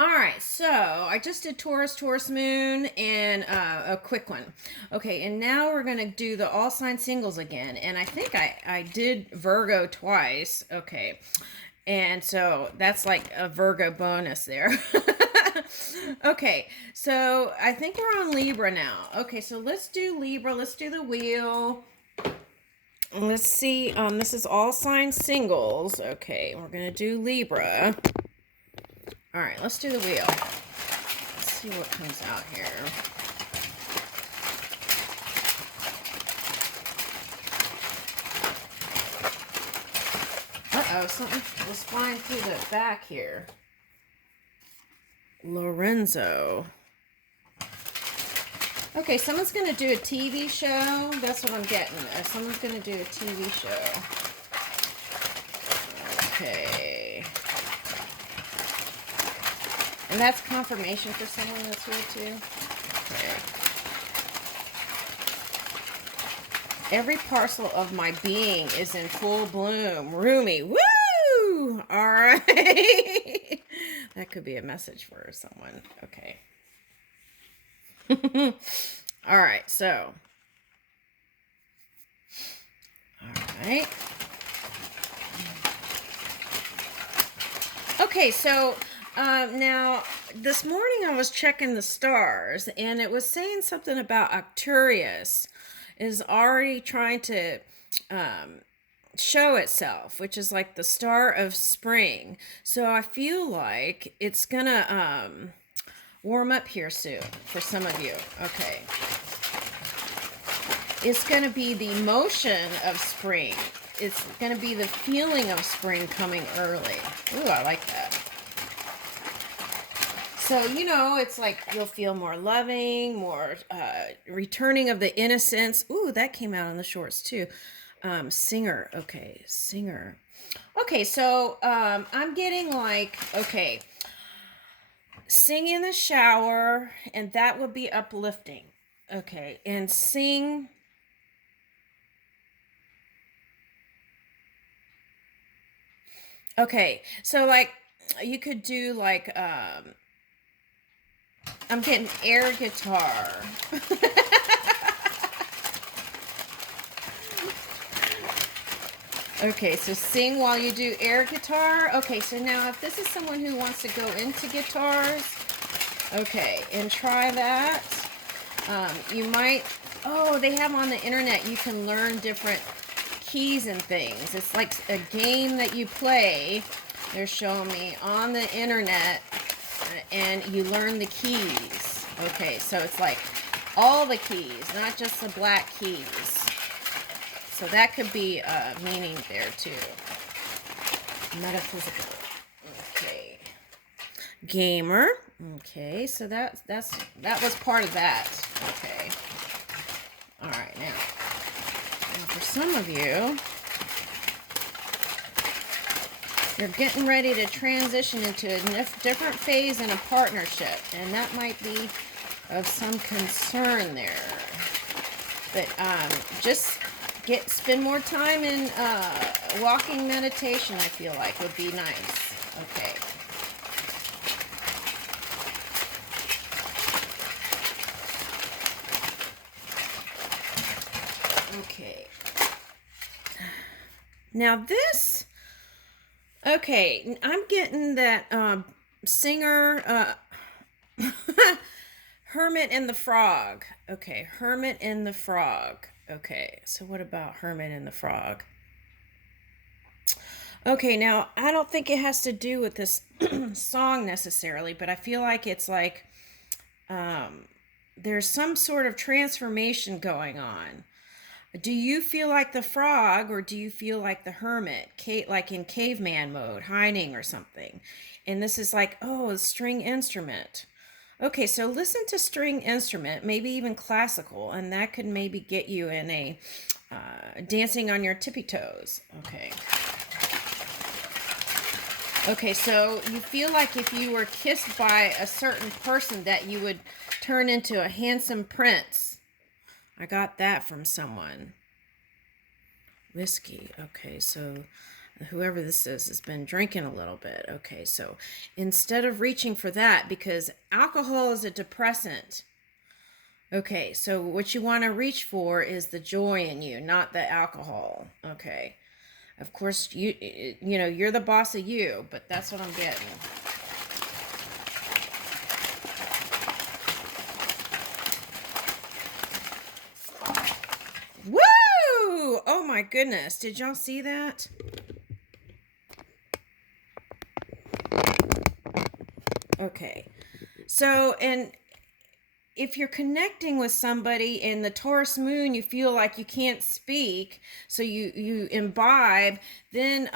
All right, so I just did Taurus Moon, and a quick one. Okay, and now we're gonna do the all sign singles again, and I think I did Virgo twice. Okay, and so that's like a Virgo bonus there. Okay, so I think we're on Libra now. Okay, so let's do Libra. Let's do the wheel. Let's see. This is all sign singles. Okay, we're gonna do Libra. All right, let's do the wheel. Let's see what comes out here. Uh-oh, something was flying through the back here. Lorenzo. Okay, someone's going to do a TV show. That's what I'm getting. Someone's going to do a TV show. Okay. And that's confirmation for someone that's here too. Okay. Every parcel of my being is in full bloom. Roomy. Woo! All right. That could be a message for someone. Okay. All right. So. All right. Okay. So. Now, this morning I was checking the stars, and it was saying something about Arcturus is already trying to show itself, which is like the star of spring. So I feel like it's gonna warm up here soon for some of you. Okay. It's gonna be the motion of spring. It's gonna be the feeling of spring coming early. Ooh, I like that. So, it's like you'll feel more loving, more returning of the innocence. Ooh, that came out on the shorts too. Singer. Okay, singer. Okay, so I'm getting like, okay, sing in the shower, and that would be uplifting. Okay, and sing. Okay, so like you could do like I'm getting air guitar. Okay, so sing while you do air guitar. Okay, so now if this is someone who wants to go into guitars, okay, and try that. You might, they have on the internet, you can learn different keys and things. It's like a game that you play. They're showing me on the internet, and you learn the keys. Okay, so it's like all the keys, not just the black keys. So that could be a meaning there too. Metaphysical. Okay. Gamer. Okay, so that was part of that. Okay. All right, now for some of you, you're getting ready to transition into a different phase in a partnership, and that might be of some concern there. But just spend more time in walking meditation, I feel like would be nice. Okay. Okay. Now this, okay, I'm getting that singer, Hermit and the Frog. Okay, Hermit and the Frog. Okay, so what about Hermit and the Frog? Okay, now I don't think it has to do with this song necessarily, but I feel like it's like there's some sort of transformation going on. Do you feel like the frog, or do you feel like the hermit, like in caveman mode, hiding or something? And this is like, a string instrument. Okay, so listen to string instrument, maybe even classical, and that could maybe get you in a dancing on your tippy toes. Okay. Okay, so you feel like if you were kissed by a certain person that you would turn into a handsome prince. I got that from someone. Whiskey. Okay, so whoever this is has been drinking a little bit. Okay, so instead of reaching for that, because alcohol is a depressant. Okay, so what you want to reach for is the joy in you, not the alcohol. Okay. Of course, you know, you're the boss of you, but that's what I'm getting. Woo! Oh my goodness. Did y'all see that? Okay. So, and if you're connecting with somebody in the Taurus moon, you feel like you can't speak, so you imbibe, then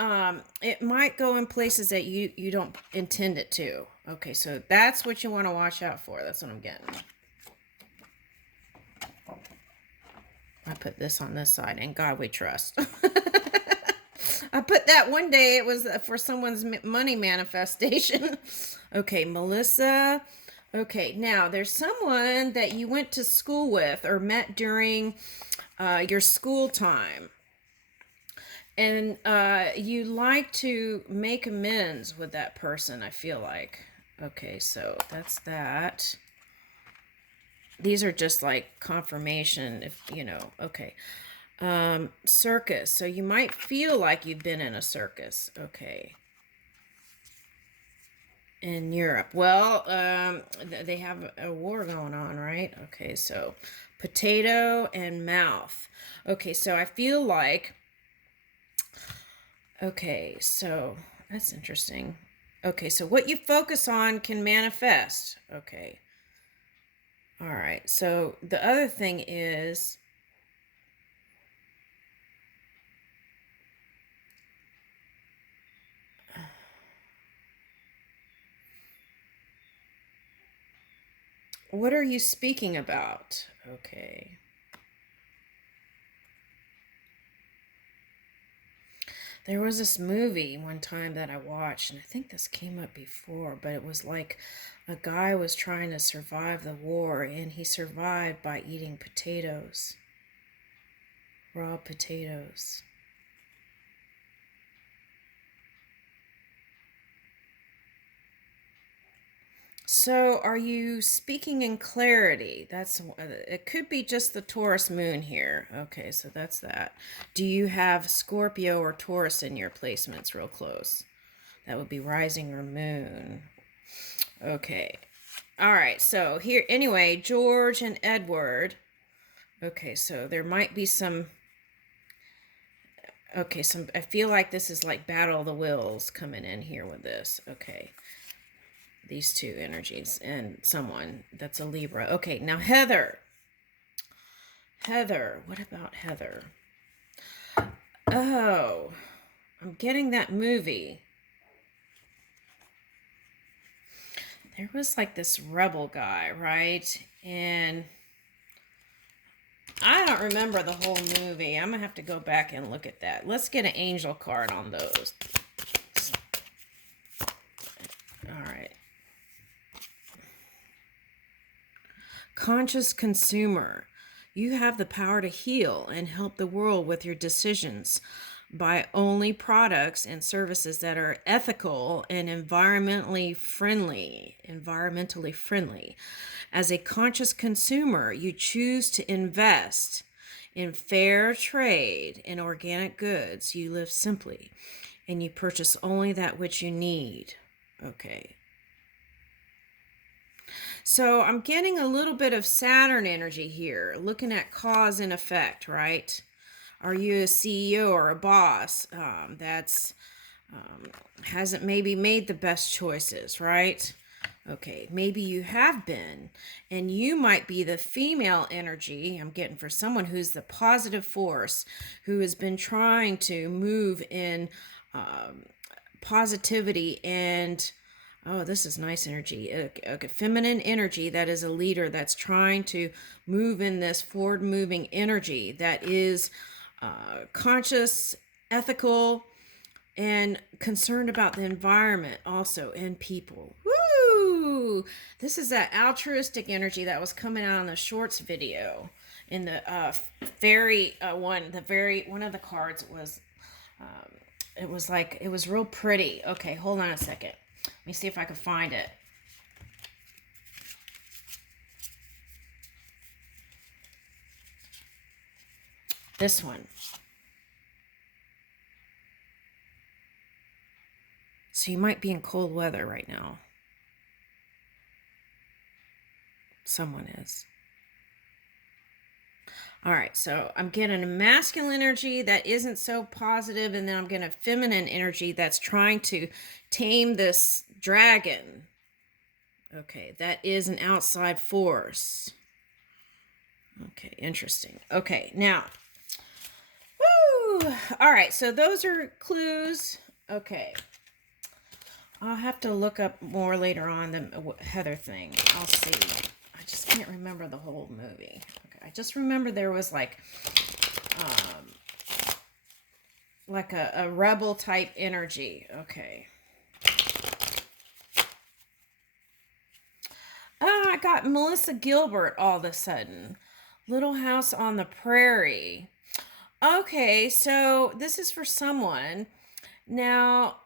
it might go in places that you don't intend it to. Okay, so that's what you want to watch out for. That's what I'm getting. I put this on this side, and God we trust. I put that one day, it was for someone's money manifestation. Okay, Melissa. Okay, now there's someone that you went to school with or met during your school time. And you like to make amends with that person, I feel like. Okay, so that's that. These are just like confirmation, if you know. Okay. Circus. So you might feel like you've been in a circus. Okay. In Europe. Well, they have a war going on, right? Okay, so potato and mouth. Okay, so I feel like, okay, so that's interesting. Okay, so what you focus on can manifest. Okay. All right, so the other thing is, what are you speaking about? Okay. There was this movie one time that I watched, and I think this came up before, but it was like a guy was trying to survive the war, and he survived by eating potatoes, raw potatoes. So, are you speaking in clarity? That's it. Could be just the Taurus moon here. Okay, so that's that. Do you have Scorpio or Taurus in your placements real close? That would be rising or moon. Okay. All right. So here, anyway, George and Edward. Okay, so there might be some. Okay, I feel like this is like Battle of the Wills coming in here with this. Okay. These two energies and someone that's a Libra. Okay, now Heather. Heather, what about Heather? Oh, I'm getting that movie. There was like this rebel guy, right? And I don't remember the whole movie. I'm going to have to go back and look at that. Let's get an angel card on those. All right. Conscious consumer. You have the power to heal and help the world with your decisions. Buy only products and services that are ethical and environmentally friendly. As a conscious consumer, you choose to invest in fair trade in organic goods. You live simply and you purchase only that which you need. Okay. So I'm getting a little bit of Saturn energy here, looking at cause and effect, right? Are you a CEO or a boss that's hasn't maybe made the best choices, right? Okay, maybe you have been, and you might be the female energy I'm getting for someone who's the positive force, who has been trying to move in positivity and oh, this is nice energy. A feminine energy that is a leader that's trying to move in this forward moving energy that is conscious, ethical, and concerned about the environment also and people. Woo! This is that altruistic energy that was coming out in the shorts video. In the fairy one, one of the cards was It was like, it was real pretty. Okay, hold on a second. Let me see if I can find it. This one. So you might be in cold weather right now. Someone is. All right, so I'm getting a masculine energy that isn't so positive, and then I'm getting a feminine energy that's trying to tame this dragon. Okay, that is an outside force. Okay, interesting. Okay, now, woo! All right, so those are clues. Okay, I'll have to look up more later on the Heather thing. I'll see. I just can't remember the whole movie. Okay, I just remember there was like a rebel type energy. Okay. Oh, I got Melissa Gilbert all of a sudden. Little House on the Prairie. Okay, so this is for someone. Now,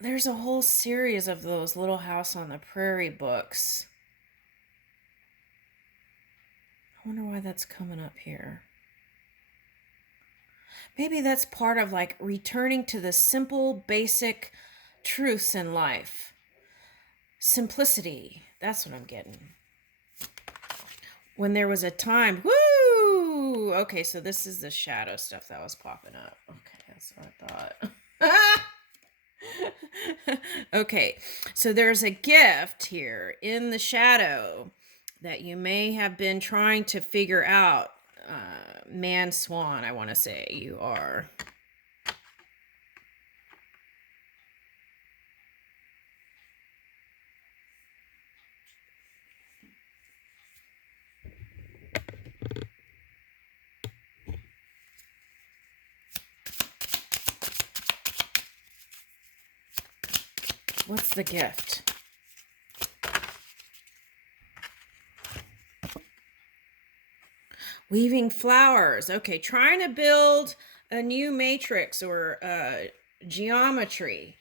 there's a whole series of those Little House on the Prairie books. I wonder why that's coming up here. Maybe that's part of like returning to the simple, basic truths in life. Simplicity. That's what I'm getting. When there was a time, woo! Okay, so this is the shadow stuff that was popping up. Okay, that's what I thought. Okay, so there's a gift here in the shadow that you may have been trying to figure out. Man swan, I want to say you are. What's the gift? Weaving flowers. Okay, trying to build a new matrix or geometry.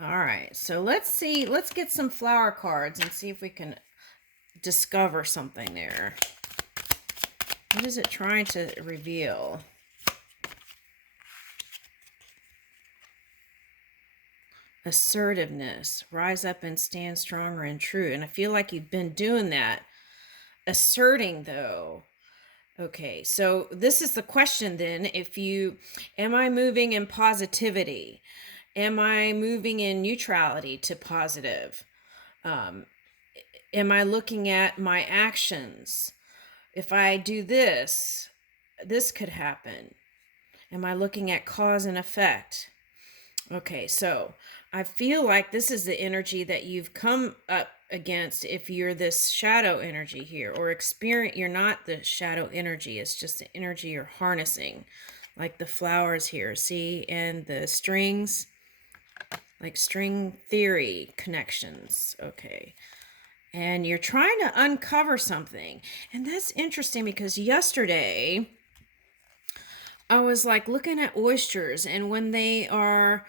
All right, so let's see. Let's get some flower cards and see if we can discover something there. What is it trying to reveal? Assertiveness. Rise up and stand stronger and true. And I feel like you've been doing that. Asserting, though. Okay, so this is the question then. Am I moving in positivity? Am I moving in neutrality to positive? Am I looking at my actions? If I do this, this could happen. Am I looking at cause and effect? Okay, so I feel like this is the energy that you've come up against if you're this shadow energy here, or you're not the shadow energy, it's just the energy you're harnessing, like the flowers here, see, and the strings, like string theory connections. Okay, and you're trying to uncover something, and that's interesting because yesterday I was like looking at oysters, and when they are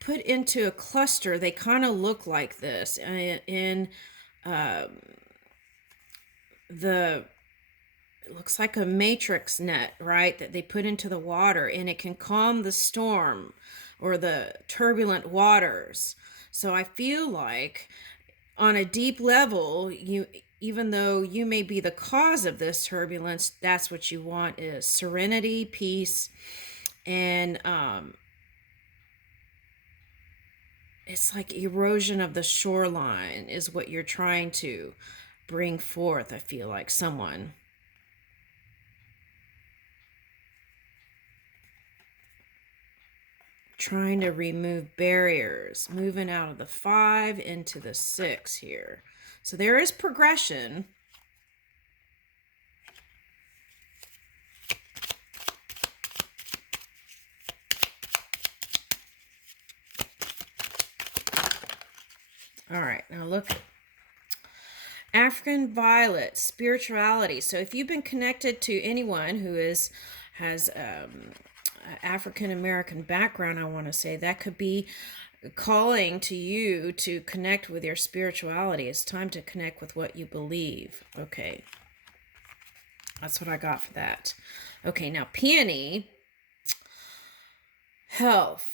put into a cluster, they kind of look like this in it looks like a matrix net, right, that they put into the water, and it can calm the storm or the turbulent waters. So I feel like on a deep level, even though you may be the cause of this turbulence, that's what you want, is serenity, peace, and it's like erosion of the shoreline is what you're trying to bring forth. I feel like someone. Trying to remove barriers, moving out of the 5 into the 6 here. So there is progression. All right, now look. African violet, spirituality. So if you've been connected to anyone who has African American background, I want to say that could be calling to you to connect with your spirituality. It's time to connect with what you believe. Okay. That's what I got for that. Okay, now peony, health.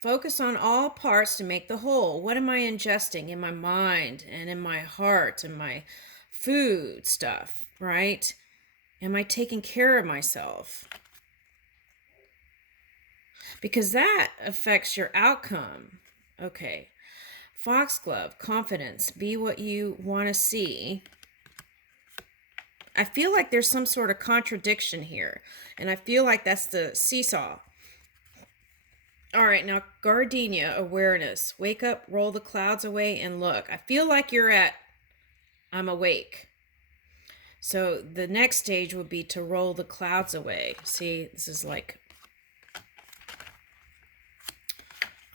Focus on all parts to make the whole. What am I ingesting in my mind and in my heart and my food stuff, right? Am I taking care of myself? Because that affects your outcome. Okay. Foxglove, confidence. Be what you want to see. I feel like there's some sort of contradiction here. And I feel like that's the seesaw. All right, now gardenia, awareness. Wake up, roll the clouds away, and look. I feel like you're at, I'm awake. So the next stage would be to roll the clouds away. See, this is like,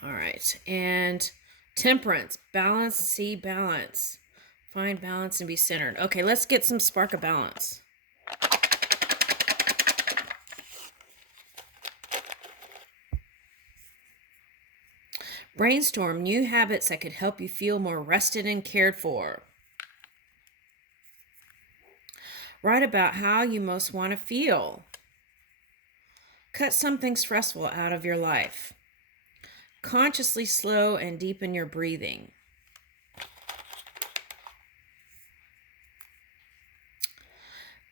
all right. And temperance, balance, see balance. Find balance and be centered. Okay, let's get some spark of balance. Brainstorm new habits that could help you feel more rested and cared for. Write about how you most want to feel. Cut something stressful out of your life. Consciously slow and deepen your breathing.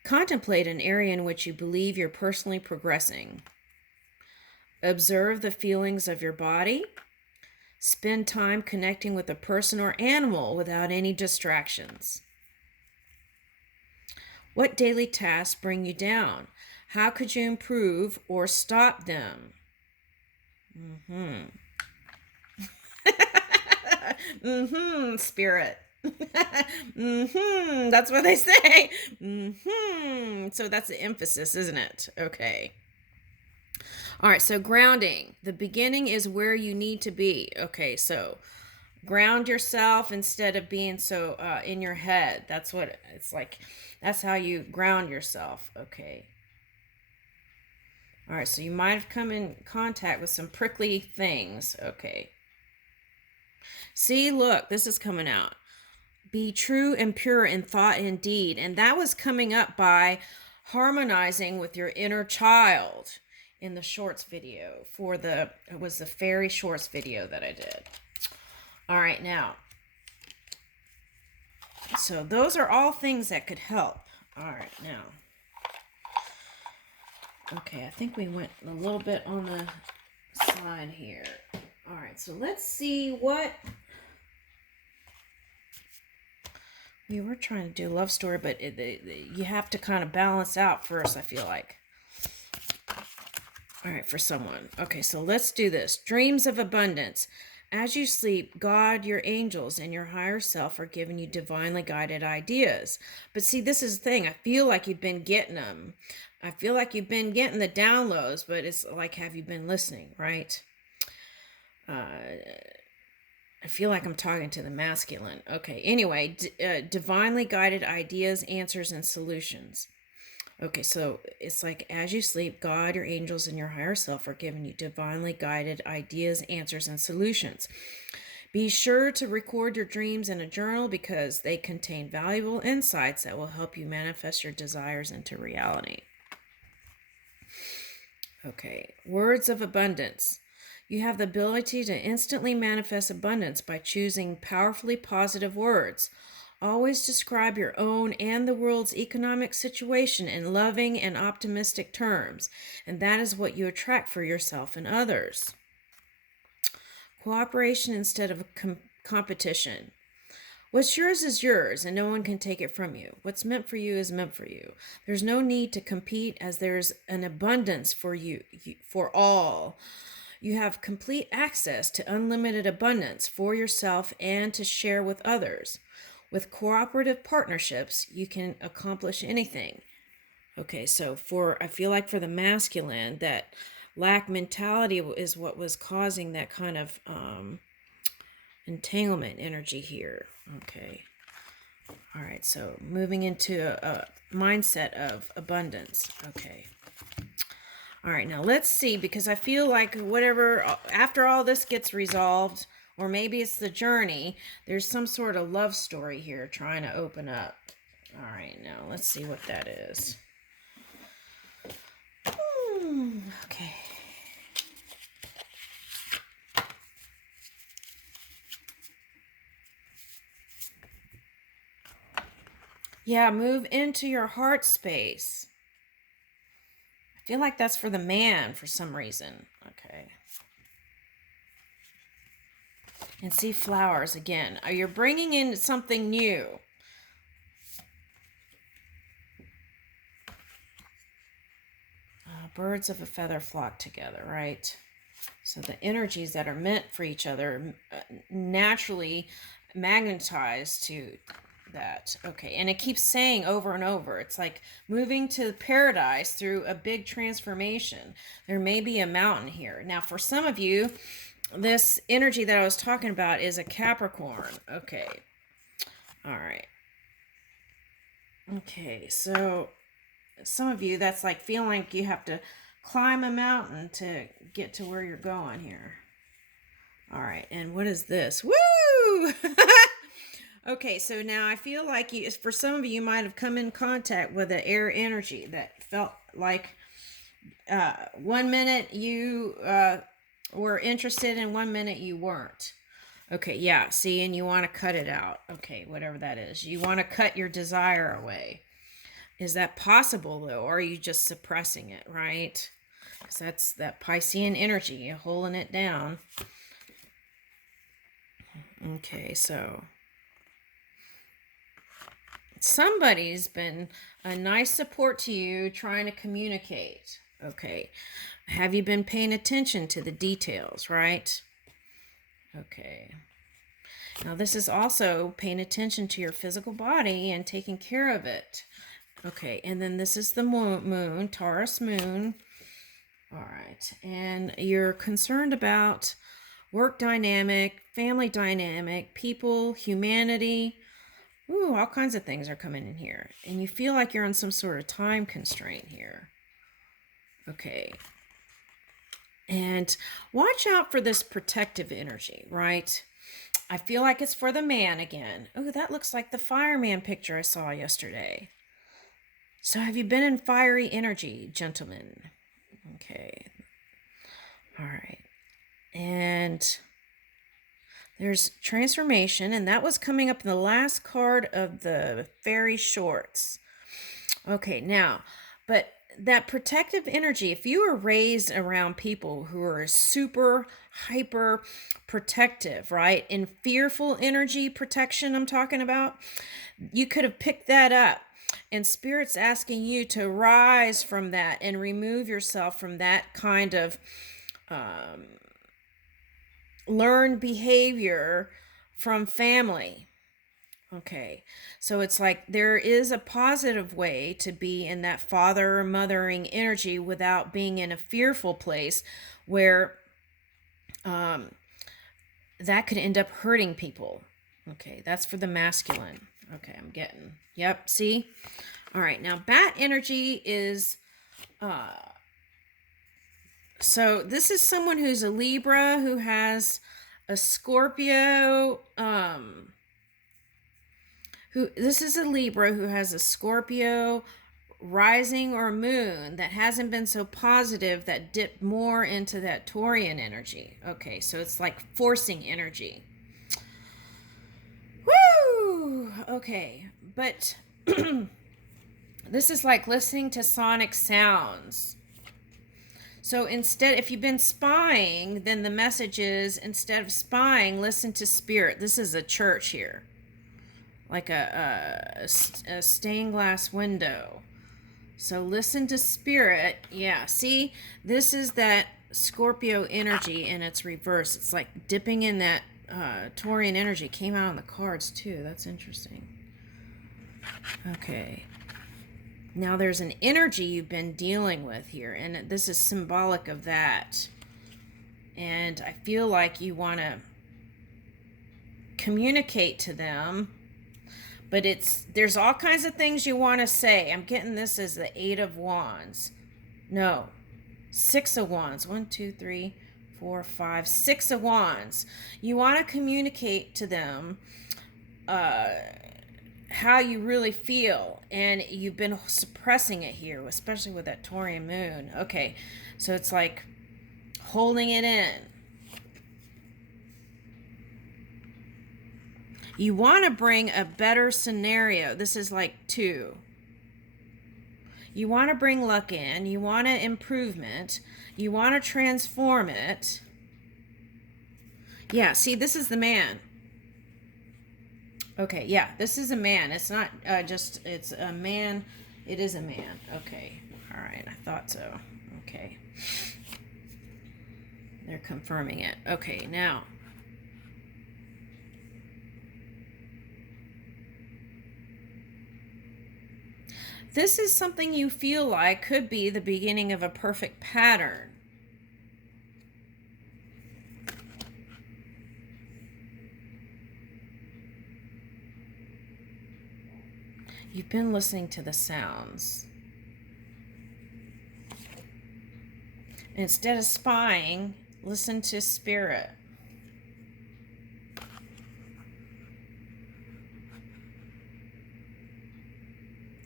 Contemplate an area in which you believe you're personally progressing. Observe the feelings of your body. Spend time connecting with a person or animal without any distractions. What daily tasks bring you down? How could you improve or stop them? Spirit. That's what they say. So that's the emphasis, isn't it? Okay. All right, so grounding. The beginning is where you need to be. Okay, so ground yourself instead of being so in your head. That's what it's like. That's how you ground yourself. Okay. All right, so you might have come in contact with some prickly things. Okay. See, look, this is coming out. Be true and pure in thought and deed. And that was coming up by harmonizing with your inner child in the shorts video it was the fairy shorts video that I did. All right, now. So those are all things that could help. All right, now. Okay, I think we went a little bit on the side here. All right, so let's see what we were trying to do. Love story, but you have to kind of balance out first, I feel like. All right, for someone. Okay, so let's do this. Dreams of abundance. As you sleep, God, your angels, and your higher self are giving you divinely guided ideas. But see, this is the thing. I feel like you've been getting them. I feel like you've been getting the downloads, but it's like, have you been listening, right? I feel like I'm talking to the masculine. Okay, anyway, divinely guided ideas, answers, and solutions. Okay, so it's like as you sleep, God, your angels, and your higher self are giving you divinely guided ideas, answers, and solutions. Be sure to record your dreams in a journal because they contain valuable insights that will help you manifest your desires into reality. Okay, words of abundance. You have the ability to instantly manifest abundance by choosing powerfully positive words. Always describe your own and the world's economic situation in loving and optimistic terms, and that is what you attract for yourself and others. Cooperation instead of competition. What's yours is yours, and no one can take it from you. What's meant for you is meant for you. There's no need to compete as there's an abundance for you, for all. You have complete access to unlimited abundance for yourself and to share with others. With cooperative partnerships, you can accomplish anything. Okay, so I feel like for the masculine, that lack mentality is what was causing that kind of entanglement energy here. Okay. All right, so moving into a mindset of abundance. Okay. All right, now let's see, because I feel like whatever, after all this gets resolved, or maybe it's the journey, there's some sort of love story here trying to open up. All right, now let's see what that is. Okay. Yeah, move into your heart space. I feel like that's for the man for some reason. Okay. And see flowers again. You're bringing in something new. Birds of a feather flock together, right? So the energies that are meant for each other naturally magnetize to that. Okay, and it keeps saying over and over, it's like moving to paradise through a big transformation. There may be a mountain here. Now, for some of you, this energy that I was talking about is a Capricorn. Okay. All right. Okay, so some of you, that's like feeling like you have to climb a mountain to get to where you're going here. All right, and what is this? Woo! Okay, so now I feel like for some of you, you might have come in contact with an air energy that felt like 1 minute you were interested and 1 minute you weren't. Okay, yeah, see, and you want to cut it out. Okay, whatever that is. You want to cut your desire away. Is that possible, though, or are you just suppressing it, right? Because that's that Piscean energy, you're holding it down. Okay, so somebody's been a nice support to you trying to communicate. Okay, have you been paying attention to the details, right? Okay. Now this is also paying attention to your physical body and taking care of it. Okay, and then this is the moon, Taurus moon. All right, and you're concerned about work dynamic, family dynamic, people, humanity. Ooh, all kinds of things are coming in here. And you feel like you're on some sort of time constraint here. Okay. And watch out for this protective energy, right? I feel like it's for the man again. Oh, that looks like the fireman picture I saw yesterday. So have you been in fiery energy, gentlemen? Okay. All right. And there's transformation, and that was coming up in the last card of the fairy shorts. Okay, now, but that protective energy, if you were raised around people who are super hyper protective, right? In fearful energy protection, I'm talking about, you could have picked that up. And Spirit's asking you to rise from that and remove yourself from that kind of learned behavior from family. Okay, so it's like there is a positive way to be in that father or mothering energy without being in a fearful place where that could end up hurting people. Okay, that's for the masculine. Okay, I'm getting, yep, see? All right, now bat energy is, so this is someone who's a Libra who has a Scorpio, this is a Libra who has a Scorpio rising or moon that hasn't been so positive, that dipped more into that Taurian energy. Okay, so it's like forcing energy. Woo! Okay, but this is like listening to sonic sounds. So instead, if you've been spying, then the message is, instead of spying, listen to spirit. This is a church here. Like a stained glass window. So listen to spirit. Yeah, see, this is that Scorpio energy in its reverse. It's like dipping in that Taurian energy. Came out on the cards too. That's interesting. Okay. Now there's an energy you've been dealing with here, and this is symbolic of that. And I feel like you want to communicate to them, But there's all kinds of things you want to say. I'm getting this as the Eight of Wands. No, Six of Wands. 1, 2, 3, 4, 5, 6 of Wands. You want to communicate to them how you really feel, and you've been suppressing it here, especially with that Taurian moon. Okay, so it's like holding it in. You want to bring a better scenario. This is like 2. You want to bring luck in. You want an improvement. You want to transform it. Yeah, see, this is the man. Okay, yeah, this is a man. It's not it's a man. It is a man. Okay, all right, I thought so. Okay. They're confirming it. Okay, now. This is something you feel like could be the beginning of a perfect pattern. You've been listening to the sounds. Instead of spying, listen to spirit.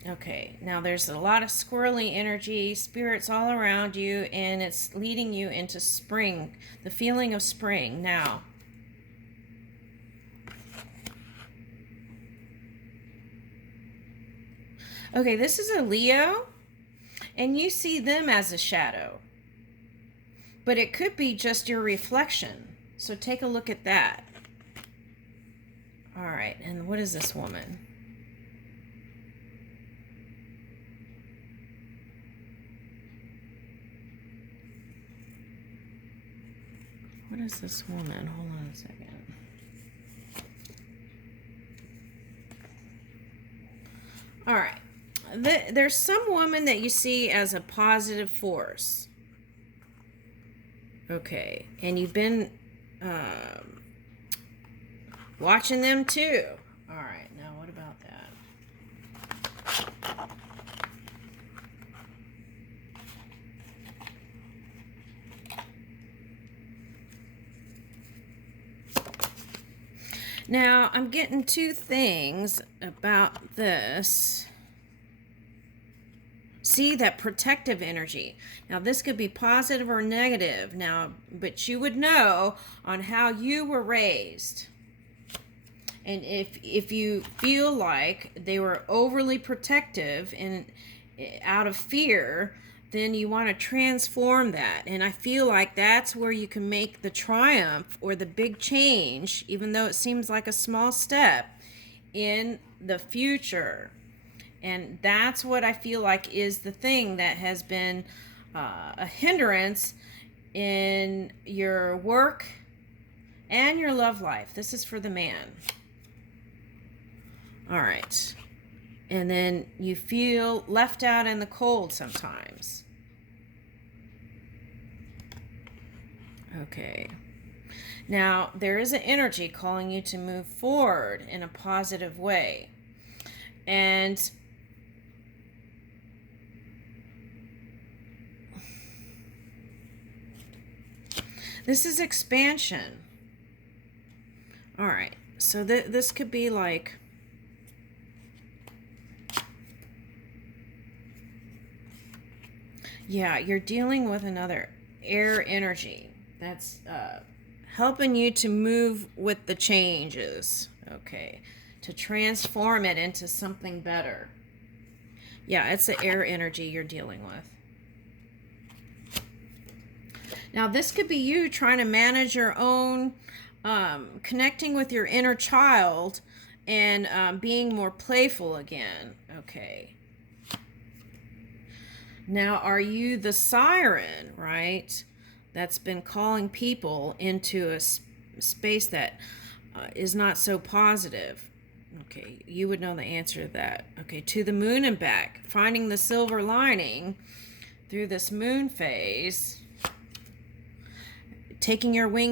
Okay, now there's a lot of squirrely energy, spirits all around you, and it's leading you into spring, the feeling of spring now. Okay, this is a Leo, and you see them as a shadow. But it could be just your reflection. So take a look at that. All right, and what is this woman? What is this woman? Hold on a second. All right. There's some woman that you see as a positive force. Okay. And you've been watching them too. All right. Now what about that? Now, I'm getting 2 things about this. See, that protective energy. Now, this could be positive or negative. Now, but you would know on how you were raised. And if you feel like they were overly protective and out of fear, then you want to transform that. And I feel like that's where you can make the triumph or the big change, even though it seems like a small step, in the future. And that's what I feel like is the thing that has been a hindrance in your work and your love life. This is for the man. All right. And then you feel left out in the cold sometimes. Okay. Now, there is an energy calling you to move forward in a positive way. And this is expansion. All right. So this could be like... Yeah, you're dealing with another air energy that's helping you to move with the changes, okay, to transform it into something better. Yeah, it's the air energy you're dealing with. Now, this could be you trying to manage your own, connecting with your inner child and being more playful again, okay. Now, are you the siren, right, that's been calling people into a space that is not so positive? Okay, you would know the answer to that. Okay, to the moon and back, finding the silver lining through this moon phase, taking your wings